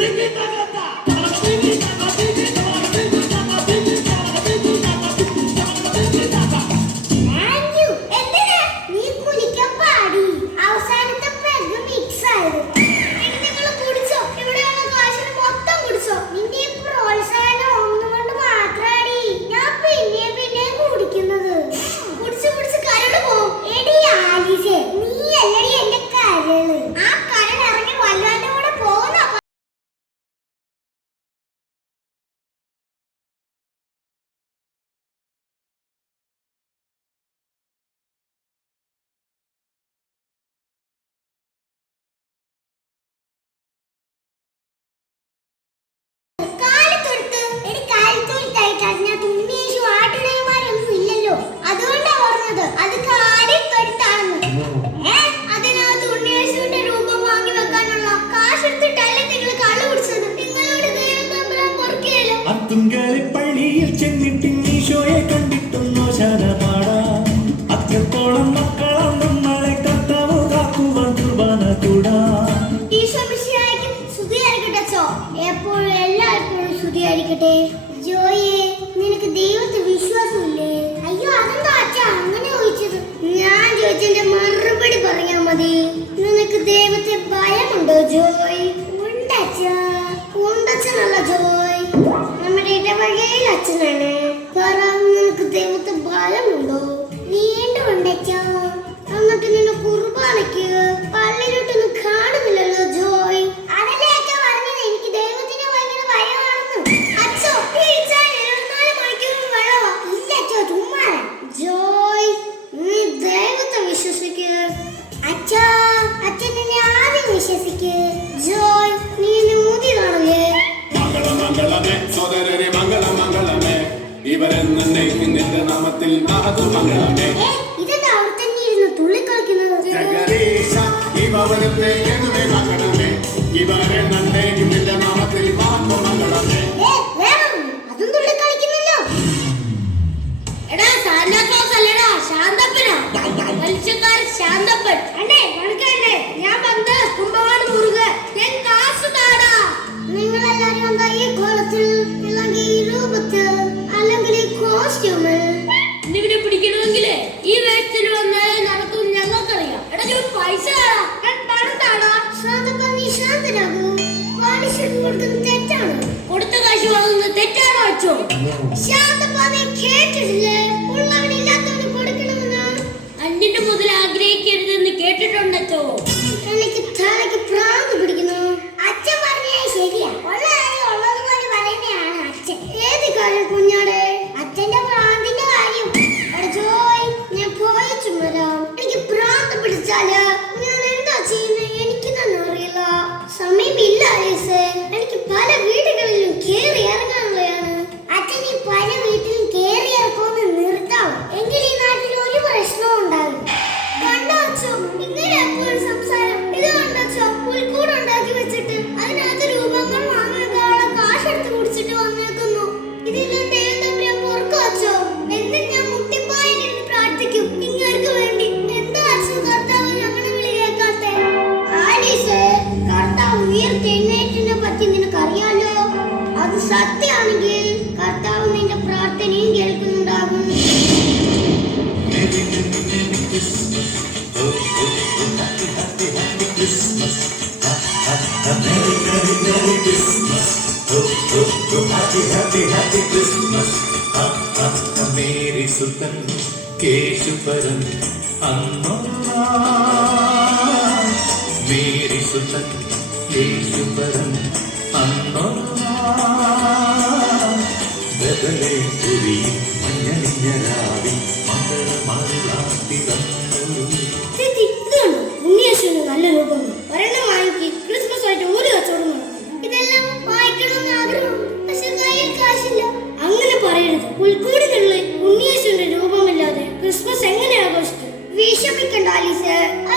bringing them തിങ്കളിപ്പള്ളിയിൽ ചെന്നിട്ട് ഈശോയെ കണ്ടിട്ടൊന്നോ ശതപാടാ അത്രത്തോളം മക്കളാം നമ്മളെ കർത്താവ് കാക്കുവാൻ കുർബാന കൂടാ. എപ്പോഴും എല്ലായ്പ്പോഴും സ്തുതിയായിരിക്കട്ടെ ജോയേ നിനക്ക് ദൈവത്തെ വിശ്വാസമില്ലേ? അയ്യോ അതെന്താ അച്ഛാ അങ്ങനെ ചോദിച്ചത്? ഞാൻ ചോദിച്ചതിന്റെ മറുപടി പറഞ്ഞാ മതി. നിനക്ക് ദൈവത്തെ ഭയമുണ്ടോ ജോയ്? ഇവരെ നന്ദയില്ല നാമത്തിൽ വാക്കുമകളെ ശാന്തപ്പനാ ശാന്തപ്പൻ. അണ്ണേ കണക്കണ്ണേ കൊടുത്തത് കൊടുത്ത കാശ് വാങ്ങുന്നത് തെറ്റാണ് അച്ഛൻ ശാന്തപ്പാതെ കേട്ടിട്ടില്ല? കേശുപരൻ അന്നൊന്നാരിസുതൻ യേശുപരൻ അന്നൊന്നാ. ബദലേ പുരിയും शॉपिंग कर डाली सर